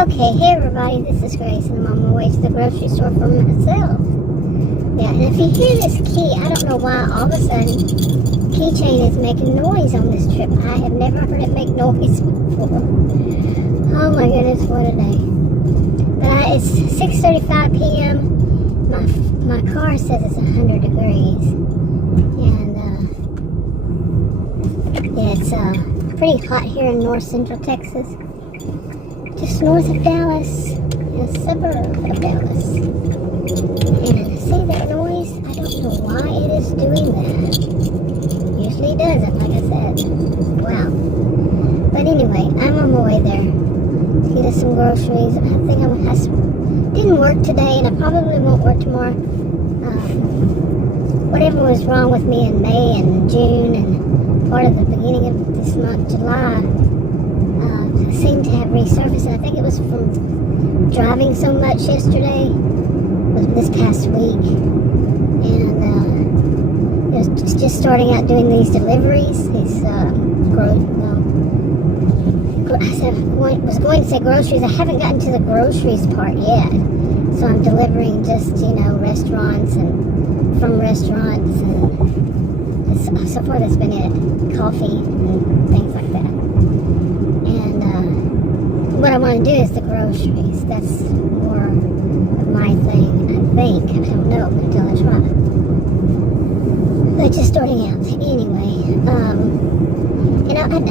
Okay, hey everybody, this is Grace, and I'm on my way to the grocery store for myself. Yeah, and if you hear this key, I don't know why all of a sudden keychain is making noise on this trip. I have never heard it make noise before. Oh my goodness, what a day. But it's 6:35 p.m. My car says it's 100 degrees. And yeah, it's pretty hot here in north central Texas. Just north of Dallas, in a suburb of Dallas. And see that noise? I don't know why it is doing that. Usually it doesn't, like I said. Wow. But anyway, I'm on my way there to get us some groceries. I think I didn't work today, and I probably won't work tomorrow. Whatever was wrong with me in May and June and part of the beginning of this month, July, seemed to have resurfaced. And I think it was from driving so much yesterday, this past week, and it was just starting out doing these deliveries. These I was going to say groceries. I haven't gotten to the groceries part yet, so I'm delivering just restaurants and from restaurants, and so far that's been it. Coffee and things like that. What I want to do is the groceries. That's more of my thing, I think. I don't know until I try. But just starting out. Anyway,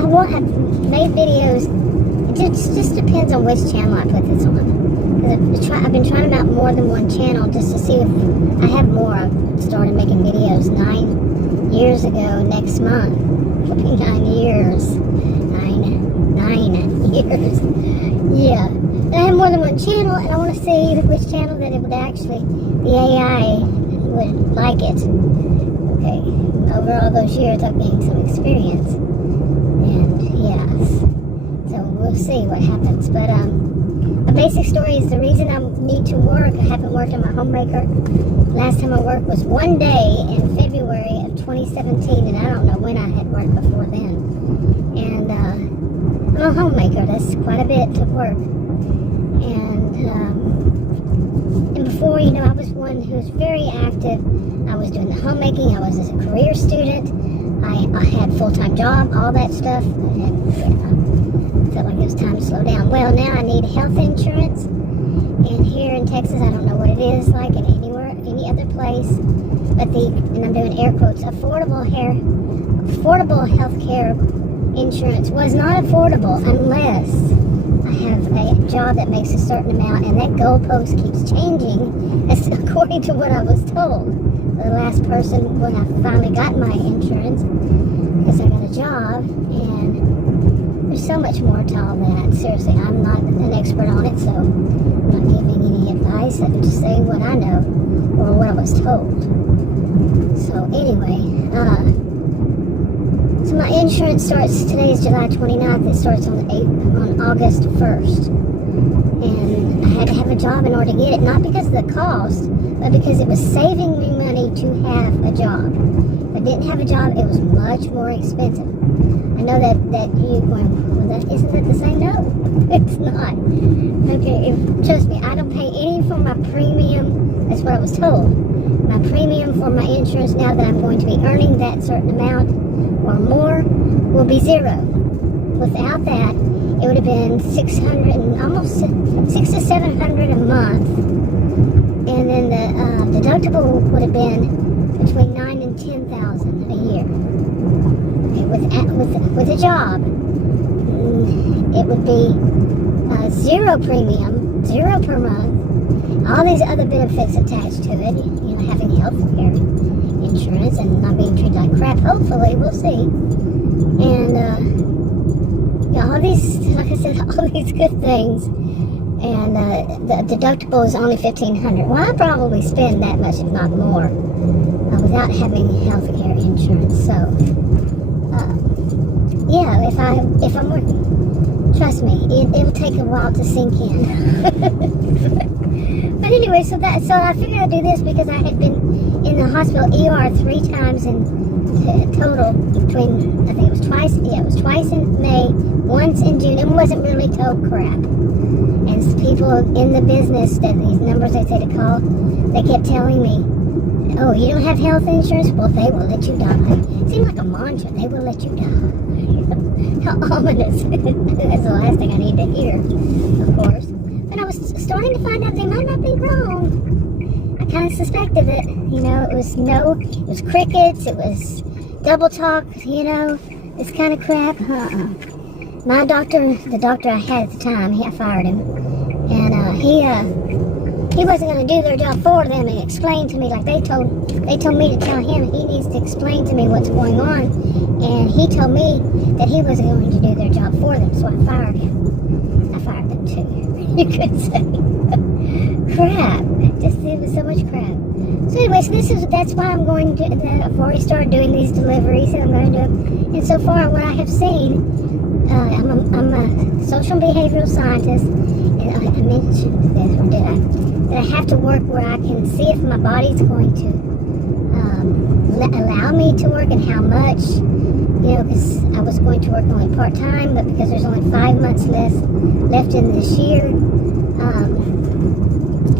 I've made videos. It just depends on which channel I put this on. I've been trying them out more than one channel just to see if I have more. I started making videos 9 years ago next month. It'll be 9 years. 9 years. Yeah. And I have more than one channel, and I want to see which channel that it would actually, the AI would like it. Okay. Over all those years, I've gained some experience. And yes. So we'll see what happens. But the basic story is the reason I need to work. I haven't worked on my homemaker. Last time I worked was one day in February of 2017, and I don't know when I had worked before then. And I'm a homemaker. That's quite a bit to work. And before, I was one who was very active. I was doing the homemaking. I was a career student. I had a full-time job, all that stuff. And I felt like it was time to slow down. Well, now I need health insurance. And here in Texas, I don't know what it is like in any other place. But and I'm doing air quotes, affordable health care insurance was not affordable unless I have a job that makes a certain amount, and that goalpost keeps changing according to what I was told. The last person, when I finally got my insurance, because I got a job, and there's so much more to all that. Seriously, I'm not an expert on it, so I'm not giving any advice. I'm just saying what I know, or what I was told. So anyway, so my insurance starts, today is July 29th, it starts on August 1st. And I had to have a job in order to get it, not because of the cost, but because it was saving me money to have a job. If I didn't have a job, it was much more expensive. I know that you're going, well, isn't that the same? No, it's not. Okay, trust me, I don't pay any for my premium. That's what I was told. My premium for my insurance, now that I'm going to be earning that certain amount or more, will be zero. Without that, it would have been $600 and almost $600 to $700 a month, and then the deductible would have been between $9,000 and $10,000 a year. Okay, with a job, it would be zero premium, zero per month. All these other benefits attached to it, having health care insurance and not being treated like crap. Hopefully, we'll see. And all these, like I said, all these good things. And the deductible is only $1,500. Well, I probably spend that much, if not more, without having health care insurance. So, yeah, if I'm working, trust me, it'll take a while to sink in. But anyway, so I figured I'd do this because I had been in the hospital ER 3 times in total between, I think it was twice in May, once in June, and wasn't really told crap. And people in the business, that these numbers they say to call, they kept telling me, oh, you don't have health insurance? Well, they will let you die. It seemed like a mantra. They will let you die. How ominous. That's the last thing I need to hear, of course. But I was starting to find out they might not be wrong. I kind of suspected it. You know, it was crickets, it was double talk, you know, this kind of crap. My doctor, the doctor I had at the time, I fired him. And he wasn't going to do their job for them and explain to me like they told me to tell him he needs to explain to me what's going on. And he told me that he wasn't going to do their job for them, so I fired him. I fired them too. You could say. Crap. It was so much crap. So anyway, that's why I'm going to, I've already started doing these deliveries, and I'm going to do them. And so far, what I have seen, I'm a social behavioral scientist, and I mentioned this, or did I? That I have to work where I can see if my body's going to allow me to work and how much. You know, because I was going to work only part-time, but because there's only 5 months left in this year,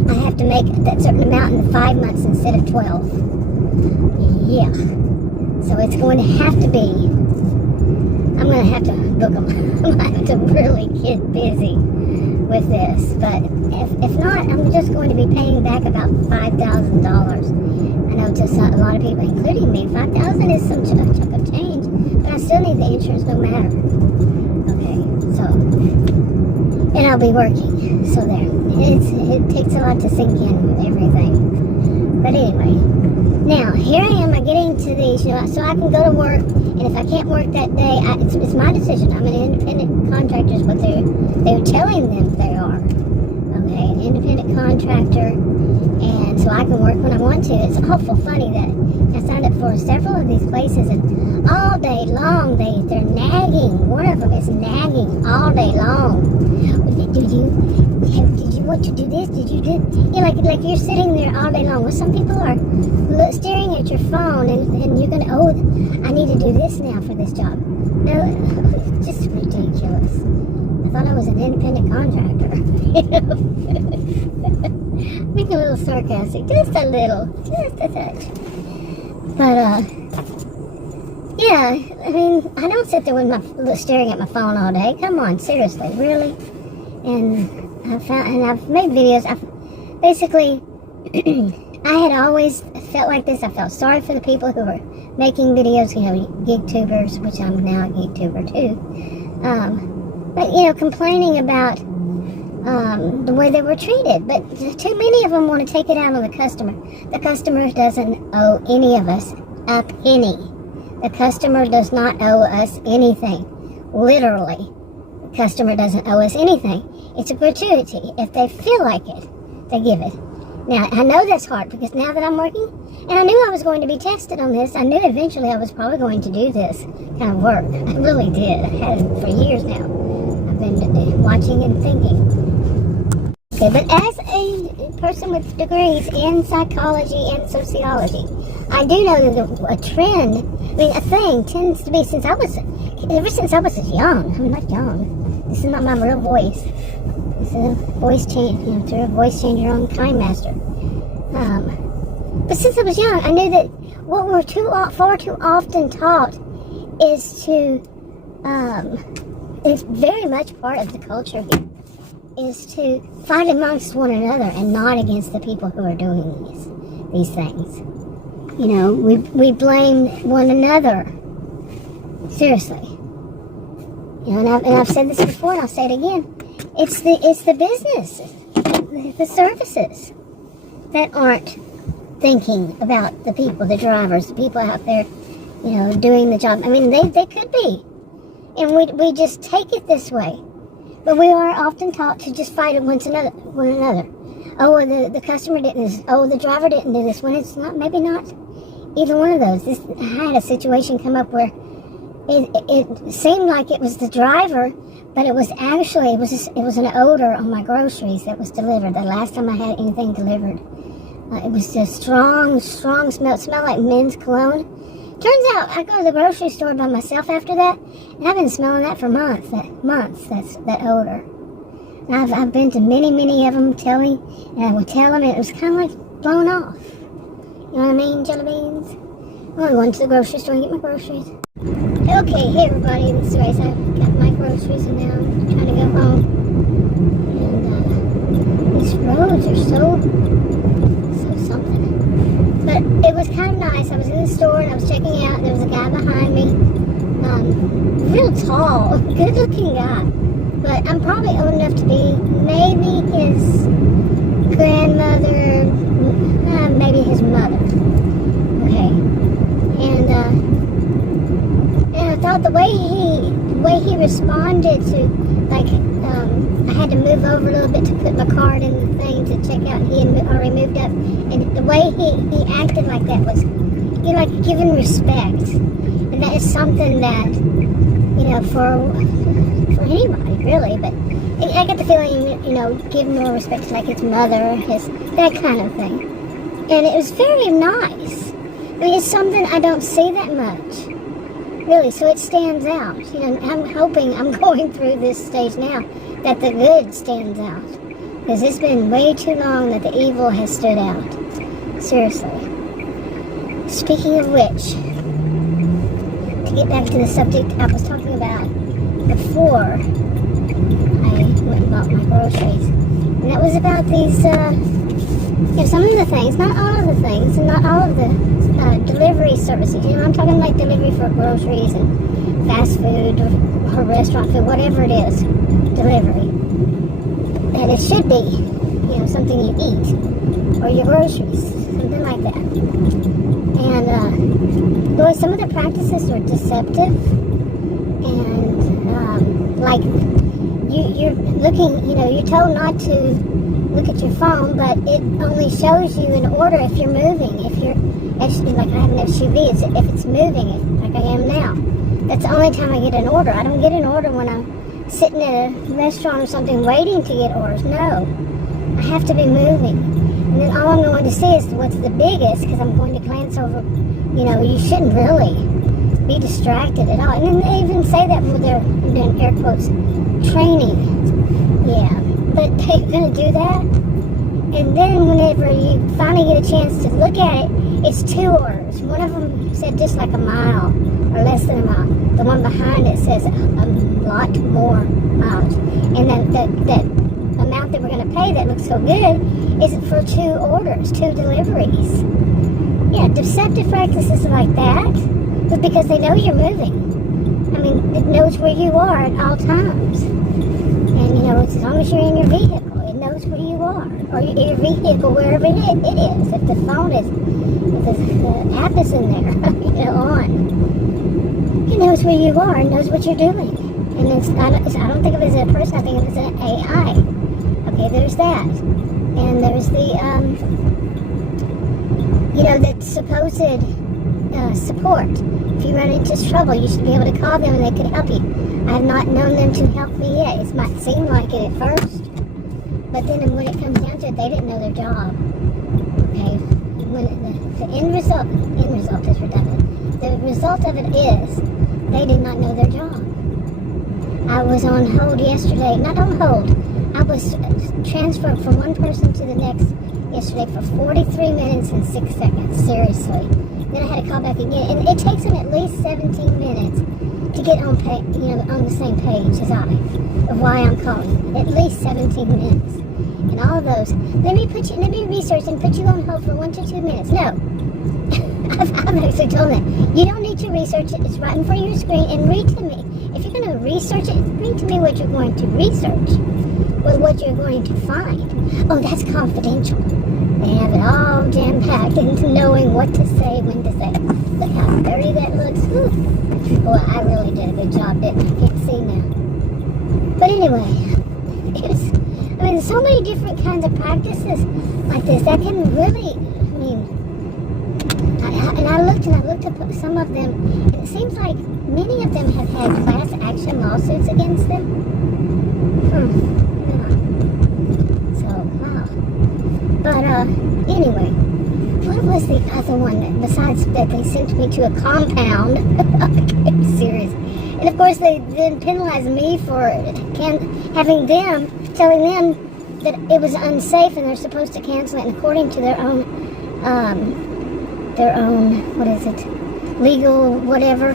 I have to make that certain amount in 5 months instead of 12. Yeah. So it's going to have to be, I'm going to have to book them. I'm going to have to really get busy with this. But if not, I'm just going to be paying back about $5,000. I know to a lot of people, including me, $5,000 is some chunk of change, but I still need the insurance no matter. Okay, so, and I'll be working, so there. It takes a lot to sink in with everything. But anyway, now here I am. I'm getting to these, you know, so I can go to work, and if I can't work that day, it's my decision. I'm an independent contractor, is what they're telling them they are. Okay, an independent contractor, and so I can work when I want to. It's awful funny that I signed up for several of these places, and all day long they're nagging. One of them is nagging all day long. Did you want to do this? Did you do? Yeah, like you're sitting there all day long. Well, some people are staring at your phone, and you're gonna, oh, I need to do this now for this job. No, it's just ridiculous. I thought I was an independent contractor. Being a little sarcastic, just a little, just a touch. But yeah, I mean, I don't sit there with staring at my phone all day. Come on, seriously, really? And I've made videos. Basically, I had always felt like this. I felt sorry for the people who were making videos, you know, gig tubers, which I'm now a gig tuber too. But, you know, complaining about the way they were treated. But too many of them want to take it out on the customer. The customer doesn't owe any of us a penny. The customer does not owe us anything. Literally. The customer doesn't owe us anything. It's a gratuity. If they feel like it, they give it. Now, I know that's hard because now that I'm working, and I knew I was going to be tested on this, I knew eventually I was probably going to do this kind of work. I really did. I had it for years now. I've been watching and thinking. Okay, but as a person with degrees in psychology and sociology, I do know that a trend, I mean, a thing tends to be ever since I was young. I'm not young. This is not my real voice. This is a voice change, you know, through a voice changer on Time Master. But since I was young, I knew that what we're far too often taught is to, it's very much part of the culture here, is to fight amongst one another and not against the people who are doing these things. You know, we blame one another. Seriously. You know, and I've said this before, and I'll say it again. It's the business, the services that aren't thinking about the people, the drivers, the people out there, you know, doing the job. I mean, they could be, and we just take it this way. But we are often taught to just fight one another. Oh, the customer didn't this. Oh, the driver didn't do this. When it's not, maybe not either one of those. I had a situation come up where it seemed like it was the driver, but it was actually, it was an odor on my groceries that was delivered. The last time I had anything delivered, it was a strong smell. It smelled like men's cologne. Turns out I go to the grocery store by myself after that, and I've been smelling that for months. That's that odor. I've been to many of them telling, and I would tell them, and it was kind of like blown off. You know what I mean, jelly beans? Well, I'm going to the grocery store and get my groceries. Okay, hey everybody, this is Grace. I got my groceries and now I'm trying to go home. And these roads are so something. But it was kind of nice. I was in the store and I was checking out. There was a guy behind me, real tall, good-looking guy. But I'm probably old enough to be maybe his grandmother, maybe his mother. Okay, and I thought the way he responded to, like, I had to move over a little bit to put my card in the thing to check out. He had already moved up, and the way he acted like that was, you're like giving respect, and that is something that, you know, for anybody really, but I get the feeling, you know, give more respect to like his mother, that kind of thing, and it was very nice. I mean, it's something I don't see that much, really, so it stands out. You know, I'm hoping I'm going through this stage now that the good stands out, because it's been way too long that the evil has stood out. Seriously. Speaking of which, to get back to the subject I was talking about before I went and bought my groceries, and that was about these, you know, some of the things, not all of the things, and not all of the delivery services. You know, I'm talking like delivery for groceries and fast food or restaurant food, whatever it is, delivery. And it should be, you know, something you eat or your groceries, something like that. And boy, some of the practices are deceptive, and like you're looking, you know, you're told not to look at your phone, but it only shows you an order if you're moving. If you're actually, like I have an SUV, if it's moving, like I am now. That's the only time I get an order. I don't get an order when I'm sitting at a restaurant or something waiting to get orders. No, I have to be moving. And then all I'm going to see is what's the biggest, because I'm going to glance over, you know, you shouldn't really be distracted at all. And then they even say that with their, in air quotes, training. Yeah, but they're going to do that. And then whenever you finally get a chance to look at it, it's 2 orders. One of them said just like a mile or less than a mile. The one behind it says a lot more mileage. And that amount that we're going to pay that looks so good is for 2 orders, 2 deliveries. Yeah, deceptive practices like that, but because they know you're moving. I mean, it knows where you are at all times. And, you know, as long as you're in your vehicle, it knows where you are. Or your vehicle, wherever it is. If the phone is, if the app is in there, you know, on. It knows where you are and knows what you're doing. And I don't think of it as a person, I think of it as an AI. Okay, there's that. And there's the, you know, the supposed support. If you run into trouble, you should be able to call them and they could help you. I have not known them to help me yet. It might seem like it at first, but then when it comes down to it, they didn't know their job. Okay, when the end result is redundant. The result of it is they did not know their job. I was on hold yesterday, not on hold. I was transferred from one person to the next yesterday for 43 minutes and 6 seconds. Seriously. Then I had to call back again, and it takes them at least 17 minutes to get on on the same page as I of why I'm calling. At least 17 minutes, and all of those. Let me research and put you on hold for 1 to 2 minutes. No, I've actually told them you don't need to research it. It's right in front of your screen, and read to me. If you're going to research it, read to me what you're going to research, or what you're going to find. Oh, that's confidential. They have it all jam-packed into knowing what to say, when to say. Look how dirty that looks. Ooh. Well, I really did a good job, didn't I? Can't see now. But anyway, there's so many different kinds of practices like this that can really, I looked up some of them, and it seems like many of them have had class action lawsuits against them. But anyway, what was the other one besides that they sent me to a compound? I'm serious. And of course they then penalized me for having them telling them that it was unsafe and they're supposed to cancel it, and according to their own, what is it, legal whatever,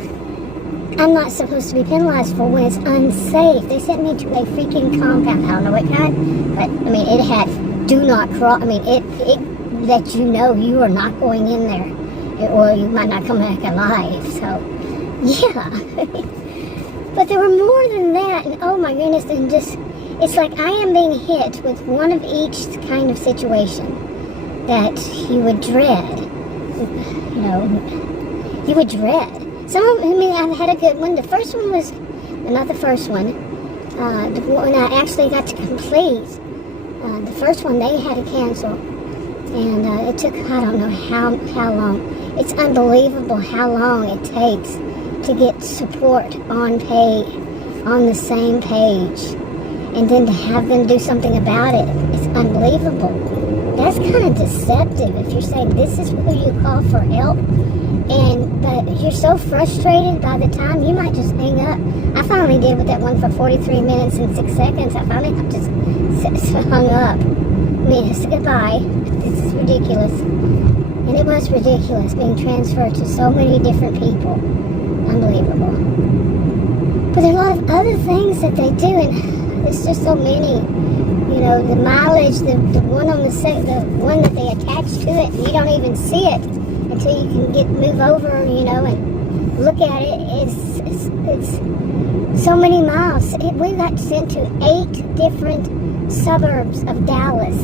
I'm not supposed to be penalized for when it's unsafe. They sent me to a freaking compound. I don't know what kind, but I mean, it had do not cross. I mean, it let you know you are not going in there, or you might not come back alive. So, yeah. But there were more than that, and oh my goodness, and just, it's like I am being hit with one of each kind of situation that you would dread. You know, you would dread. Some of them, I mean, I've had a good one. The first one was, not the first one, the one I actually got to complete. The first one they had to cancel, and it took, I don't know how long. It's unbelievable how long it takes to get support on the same page, and then to have them do something about it. It's unbelievable. That's kind of deceptive if you're saying this is who you call for help. But you're so frustrated by the time you might just hang up. I finally did with that one for 43 minutes and 6 seconds. I finally just hung up. I mean, it's goodbye. This is ridiculous. And it was ridiculous being transferred to so many different people. Unbelievable. But there are a lot of other things that they do, and there's just so many. You know, the mileage, the one on the one that they attach to it, you don't even see it until you can move over, you know, and look at it. It's so many miles. We got sent to 8 different suburbs of Dallas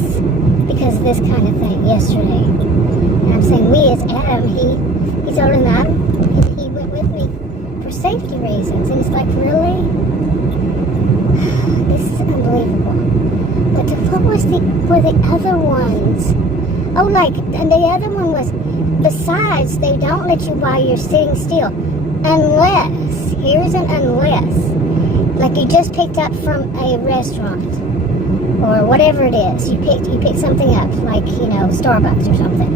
because of this kind of thing yesterday. And I'm saying we as Adam, he's older than I, and he went with me for safety reasons. And it's like, really? This is unbelievable. But what were the other ones? Oh, like, and the other one was, besides, they don't let you while you're sitting still. Unless, here's an unless, like you just picked up from a restaurant, or whatever it is. You picked something up, like, you know, Starbucks or something.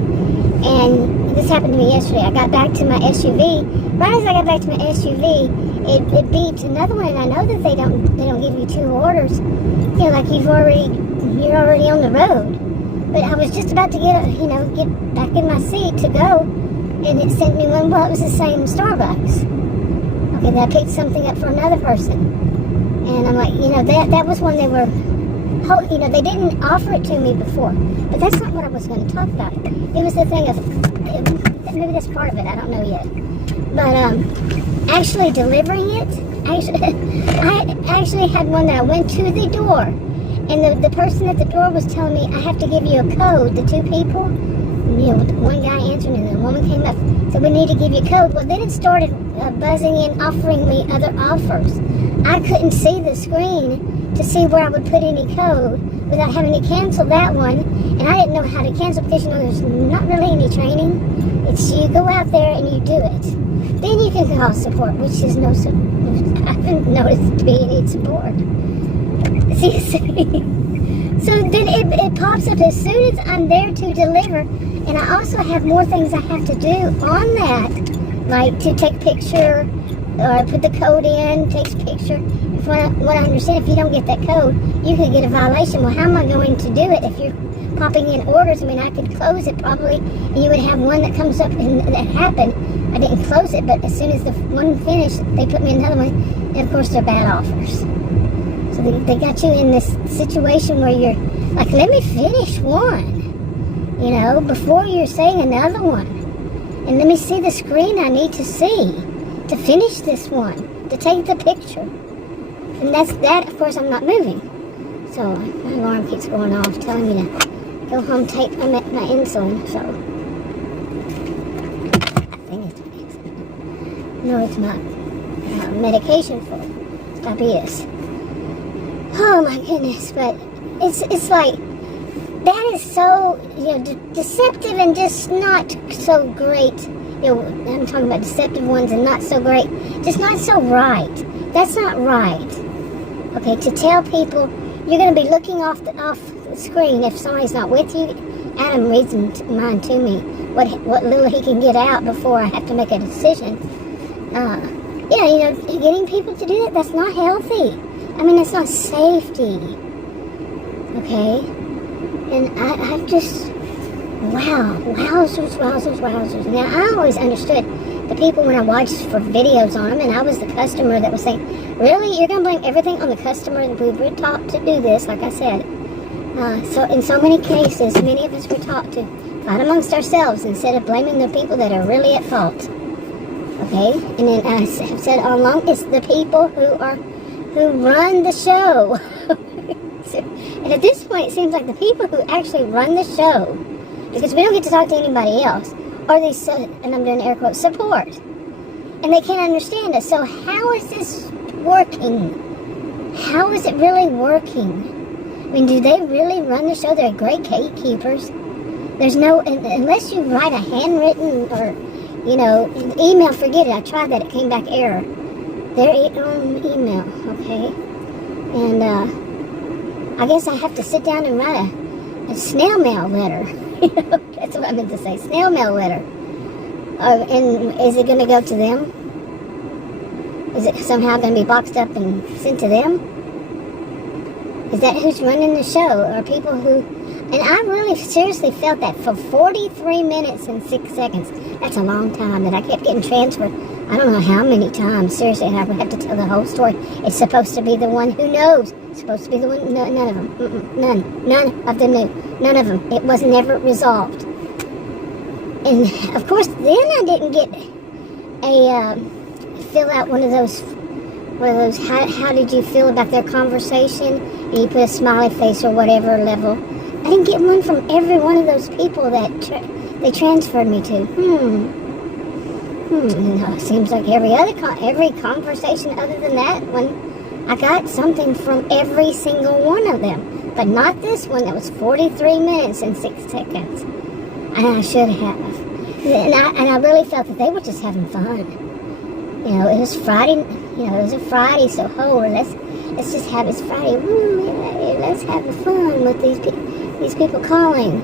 And this happened to me yesterday. I got back to my SUV. Right as I got back to my SUV, it beeped another one, and I know that they don't give you 2 orders. You know, like you're already on the road. But I was just about to get back in my seat to go, and it sent me one. Well, it was the same Starbucks. Okay, then I picked something up for another person, and I'm like, you know, that was when they were, you know, they didn't offer it to me before. But that's not what I was going to talk about. It was the thing of, maybe that's part of it. I don't know yet. But actually delivering it. I actually had one that I went to the door, and the person at the door was telling me I have to give you a code. The 2 people, you know, one guy answering and the woman came up, said we need to give you a code. Well, then it started buzzing in, offering me other offers. I couldn't see the screen to see where I would put any code without having to cancel that one, and I didn't know how to cancel because, you know, there's not really any training. It's you go out there and you do it. Then you can call support, which is no support. I haven't noticed to be any support. See, so then it pops up as soon as I'm there to deliver, and I also have more things I have to do on that, like to take a picture or put the code in, takes a picture. What I understand, if you don't get that code, you could get a violation. Well, how am I going to do it if you're popping in orders? I mean, I could close it probably, and you would have one that comes up, and that happened. I didn't close it, but as soon as the one finished, they put me another one, and of course they're bad offers. So they got you in this situation where you're like, let me finish one, you know, before you're saying another one. And let me see the screen I need to see to finish this one, to take the picture. And that, of course, I'm not moving. So my alarm keeps going off, telling me to go home, take my insulin. So I think it's my insulin. No, it's not. Medication for diabetes. Oh my goodness, but it's like, that is so, you know, deceptive and just not so great. You know, I'm talking about deceptive ones and not so great, just not so right. That's not right. Okay, to tell people you're going to be looking off the screen if somebody's not with you. Adam reads mine to me, what little he can get out before I have to make a decision. Yeah, you know, getting people to do that, that's not healthy. I mean, it's not safety. Okay? And I just, wow, wowzers. Now, I always understood the people when I watched for videos on them, and I was the customer that was saying, really, you're going to blame everything on the customer? We were taught to do this, like I said. So in so many cases, many of us were taught to fight amongst ourselves instead of blaming the people that are really at fault. Okay? And then I have said all along, it's the people who run the show. And at this point, it seems like the people who actually run the show, because we don't get to talk to anybody else, are these, and I'm doing air quotes, support. And they can't understand us. So how is this working? How is it really working? I mean, do they really run the show? They're great gatekeepers. There's no, unless you write a handwritten or, email, forget it. I tried that, it came back error. Their own email, okay? And I guess I have to sit down and write a snail mail letter. That's what I meant to say, snail mail letter. And is it going to go to them? Is it somehow going to be boxed up and sent to them? Is that who's running the show? Or people who... And I really seriously felt that for 43 minutes and 6 seconds. That's a long time that I kept getting transferred. I don't know how many times. Seriously, and I would have to tell the whole story. It's supposed to be the one who knows. It's supposed to be the one... No, none of them. None of them knew. None of them. It was never resolved. And, of course, then I didn't get fill out one of those, how did you feel about their conversation? And you put a smiley face or whatever level. I didn't get one from every one of those people that they transferred me to. No, it seems like every conversation other than that one, I got something from every single one of them. But not this one that was 43 minutes and 6 seconds. And I should have. And I really felt that they were just having fun. It was Friday, it was a Friday, so let's just have this Friday, let's have fun with these people calling.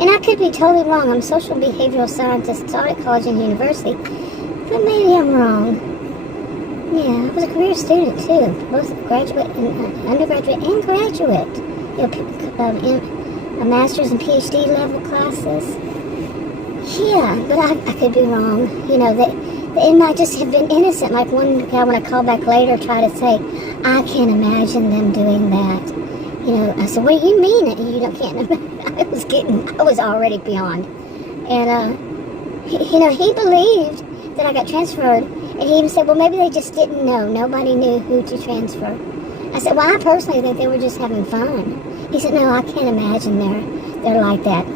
And I could be totally wrong. I'm a social behavioral scientist, taught at college and university, but maybe I'm wrong. Yeah, I was a career student too, both graduate and undergraduate and graduate. A master's and PhD level classes. Yeah, but I could be wrong. It might just have been innocent. Like one guy, when I called back later, tried to say, I can't imagine them doing that. I said, what do you mean you can't imagine? I was already beyond. And, he believed that I got transferred. And he even said, well, maybe they just didn't know. Nobody knew who to transfer. I said, well, I personally think they were just having fun. He said, no, I can't imagine they're like that.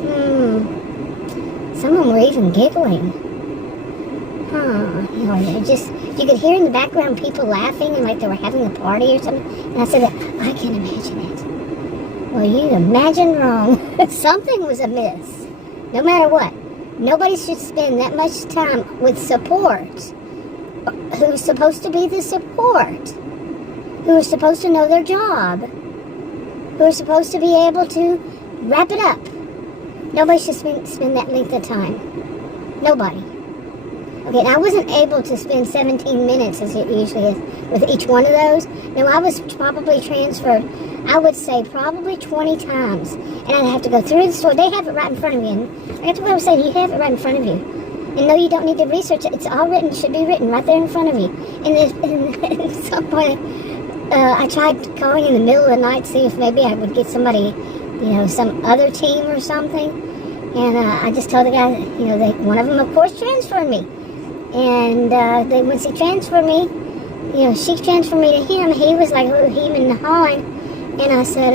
Some of them were even giggling. You could hear in the background people laughing and like they were having a party or something. And I said, I can't imagine it. Well, you imagined wrong. Something was amiss. No matter what. Nobody should spend that much time with support. Who's supposed to be the support? Who are supposed to know their job? Who are supposed to be able to wrap it up? Nobody should spend that length of time. Nobody. Okay, and I wasn't able to spend 17 minutes, as it usually is, with each one of those. No, I was probably transferred, I would say, probably 20 times. And I'd have to go through the store. They have it right in front of you. And that's what I was saying, you have it right in front of you. And no, you don't need to research it. It's all written, it should be written right there in front of you. And at some point, I tried calling in the middle of the night to see if maybe I would get somebody, some other team or something. And I just told the guy, one of them, of course, transferred me. And once he transferred me, she transferred me to him. He was like hemming and hawing. And I said,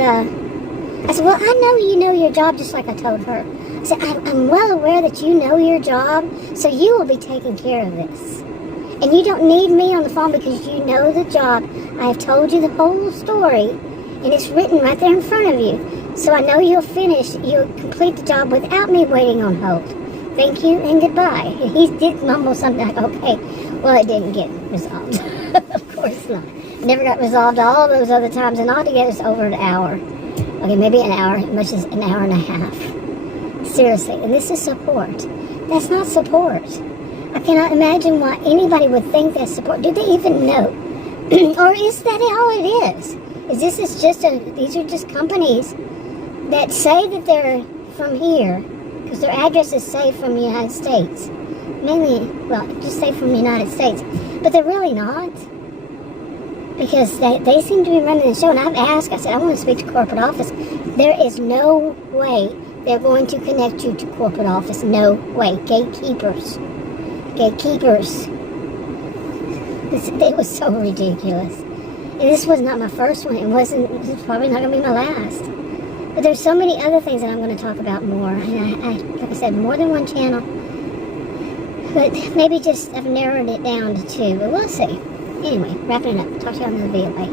well, I know you know your job, just like I told her. I said, I'm well aware that you know your job, so you will be taking care of this. And you don't need me on the phone because you know the job. I have told you the whole story, and it's written right there in front of you. So I know you'll complete the job without me waiting on hold. Thank you and goodbye. And he did mumble something like, okay. Well, it didn't get resolved. Of course not. It never got resolved all those other times, and altogether it's over an hour. Okay, maybe an hour, much as an hour and a half. Seriously, and this is support. That's not support. I cannot imagine why anybody would think that's support. Do they even know? Or is that all it is? These are just companies that say that they're from here, because their addresses say from the United States. Mainly, well, just say from the United States. But they're really not. Because they seem to be running the show. And I've asked, I said, I want to speak to corporate office. There is no way they're going to connect you to corporate office. No way. Gatekeepers. Gatekeepers. It was so ridiculous. And this was not my first one. This is probably not going to be my last. But there's so many other things that I'm going to talk about more. And I like I said, more than one channel. But maybe just I've narrowed it down to 2. But we'll see. Anyway, wrapping it up. Talk to you on another video. Bye.